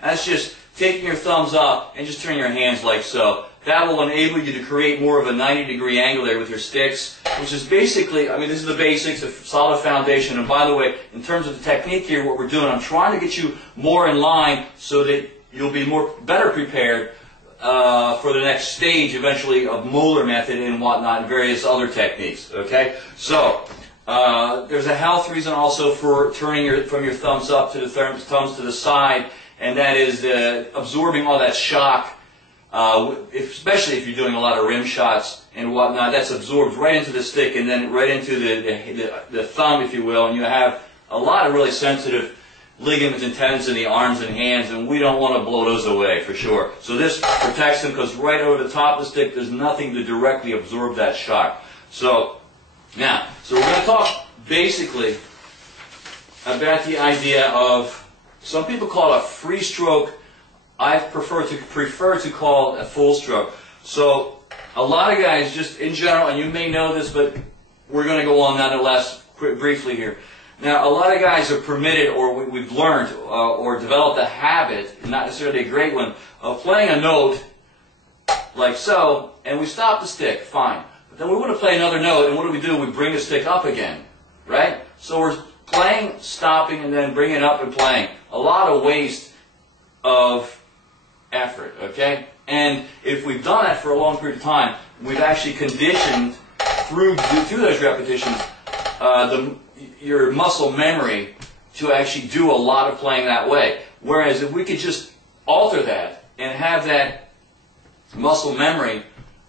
That's just taking your thumbs up and just turning your hands like so. That will enable you to create more of a 90-degree angle there with your sticks, which is basically, I mean, this is the basics, a solid foundation. And by the way, in terms of the technique here, what we're doing, I'm trying to get you more in line so that you'll be better prepared for the next stage, eventually, of Moeller Method and whatnot, and various other techniques. Okay, so there's a health reason also for turning from your thumbs up to the thumbs to the side, and that is absorbing all that shock. Especially if you're doing a lot of rim shots and whatnot, that's absorbed right into the stick and then right into the thumb, if you will, and you have a lot of really sensitive ligaments and tendons in the arms and hands, and we don't want to blow those away for sure. So this protects them because right over the top of the stick there's nothing to directly absorb that shock. So now, we're going to talk basically about the idea of, some people call it a free stroke. I prefer to call it a full stroke. So a lot of guys, just in general, and you may know this, but we're going to go on nonetheless briefly here. Now, a lot of guys are permitted, or we've learned, or developed a habit, not necessarily a great one, of playing a note like so, and we stop the stick, fine. But then we want to play another note, and what do? We bring the stick up again, right? So we're playing, stopping, and then bringing it up and playing. A lot of waste of effort, okay? And if we've done that for a long period of time, we've actually conditioned through those repetitions your muscle memory to actually do a lot of playing that way. Whereas if we could just alter that and have that muscle memory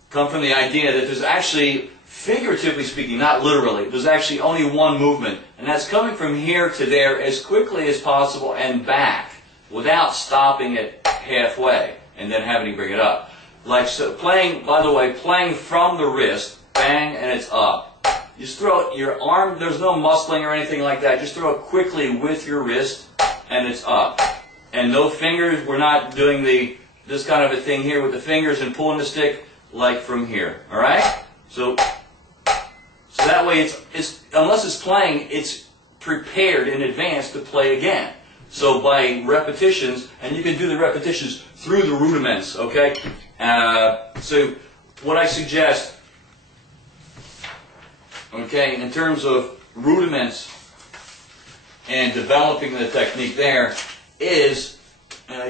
come from the idea that there's actually, figuratively speaking, not literally, there's actually only one movement, and that's coming from here to there as quickly as possible and back without stopping it halfway and then having to bring it up. Like so, playing, by the way, playing from the wrist, bang, and it's up. You just throw it, your arm, there's no muscling or anything like that, just throw it quickly with your wrist and it's up. And no fingers, we're not doing this kind of a thing here with the fingers and pulling the stick like from here, alright? So that way it's unless it's playing, it's prepared in advance to play again. So by repetitions, and you can do the repetitions through the rudiments, okay? So what I suggest, okay, in terms of rudiments and developing the technique there is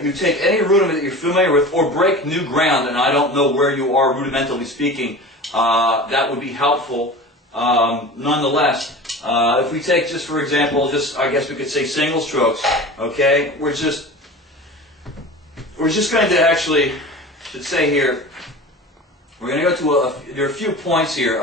you take any rudiment that you're familiar with or break new ground, and I don't know where you are rudimentally speaking, that would be helpful. Nonetheless, if we take just for example, I guess we could say single strokes, okay, we're just going to actually, should say here, we're going to go to there are a few points here.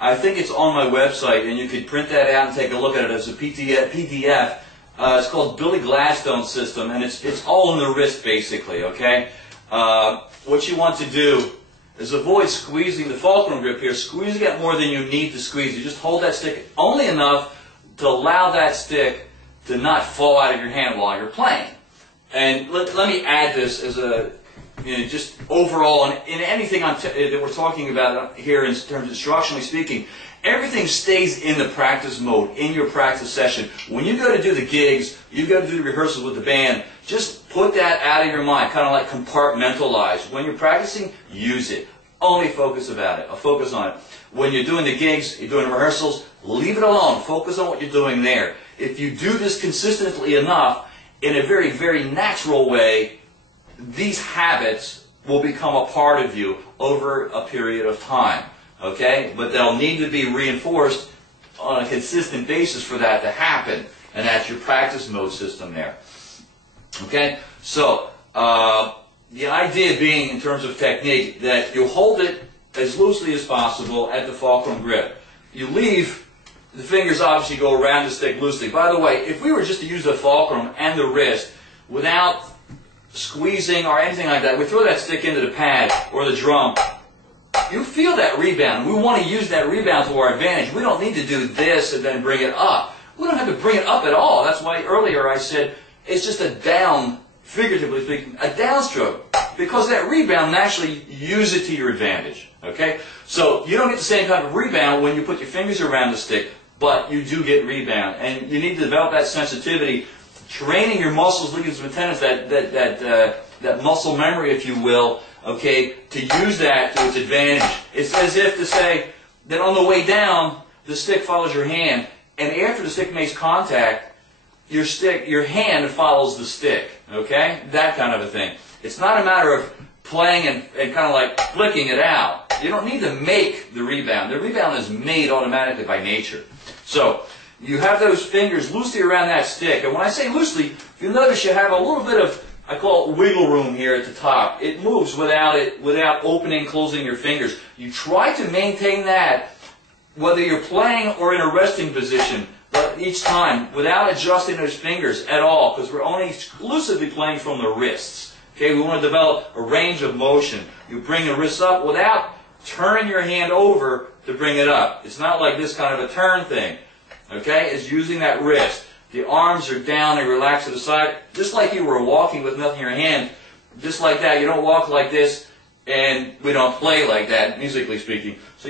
I think it's on my website, and you could print that out and take a look at it as a PDF. It's called Billy Gladstone's system, and it's all in the wrist basically, okay? What you want to do is avoid squeezing the fulcrum grip here, squeezing it more than you need to squeeze. You just hold that stick only enough to allow that stick to not fall out of your hand while you're playing. And let me add this as a, just overall, in anything that we're talking about here in terms of instructionally speaking, everything stays in the practice mode, in your practice session. When you go to do the gigs, you go to do the rehearsals with the band, just put that out of your mind, kind of like compartmentalize. When you're practicing, use it. Only focus on it. When you're doing the gigs, you're doing the rehearsals, leave it alone. Focus on what you're doing there. If you do this consistently enough, in a very, very natural way, these habits will become a part of you over a period of time. Okay? But they'll need to be reinforced on a consistent basis for that to happen. And that's your practice mode system there. Okay? So, the idea being, in terms of technique, that you hold it as loosely as possible at the fulcrum grip. You leave, the fingers obviously go around the stick loosely. By the way, if we were just to use the fulcrum and the wrist without squeezing or anything like that, we throw that stick into the pad or the drum, you feel that rebound. We want to use that rebound to our advantage. We don't need to do this and then bring it up. We don't have to bring it up at all. That's why earlier I said it's just a down, figuratively speaking, a downstroke. Because that rebound, naturally, use it to your advantage. Okay? So you don't get the same kind of rebound when you put your fingers around the stick, but you do get rebound. And you need to develop that sensitivity training your muscles, ligaments, and tendons, that muscle memory, if you will, okay, to use that to its advantage. It's as if to say that on the way down, the stick follows your hand, and after the stick makes contact, your hand follows the stick, okay? That kind of a thing. It's not a matter of playing and kind of like flicking it out. You don't need to make the rebound. The rebound is made automatically by nature. So, you have those fingers loosely around that stick, and when I say loosely, you'll notice you have a little bit of, I call it wiggle room here at the top. It moves without opening, closing your fingers. You try to maintain that whether you're playing or in a resting position each time without adjusting those fingers at all, because we're only exclusively playing from the wrists. Okay, we want to develop a range of motion. You bring the wrists up without turning your hand over to bring it up. It's not like this kind of a turn thing. Okay, it's using that wrist. The arms are down and relaxed to the side, just like you were walking with nothing in your hand. Just like that. You don't walk like this, and we don't play like that, musically speaking. So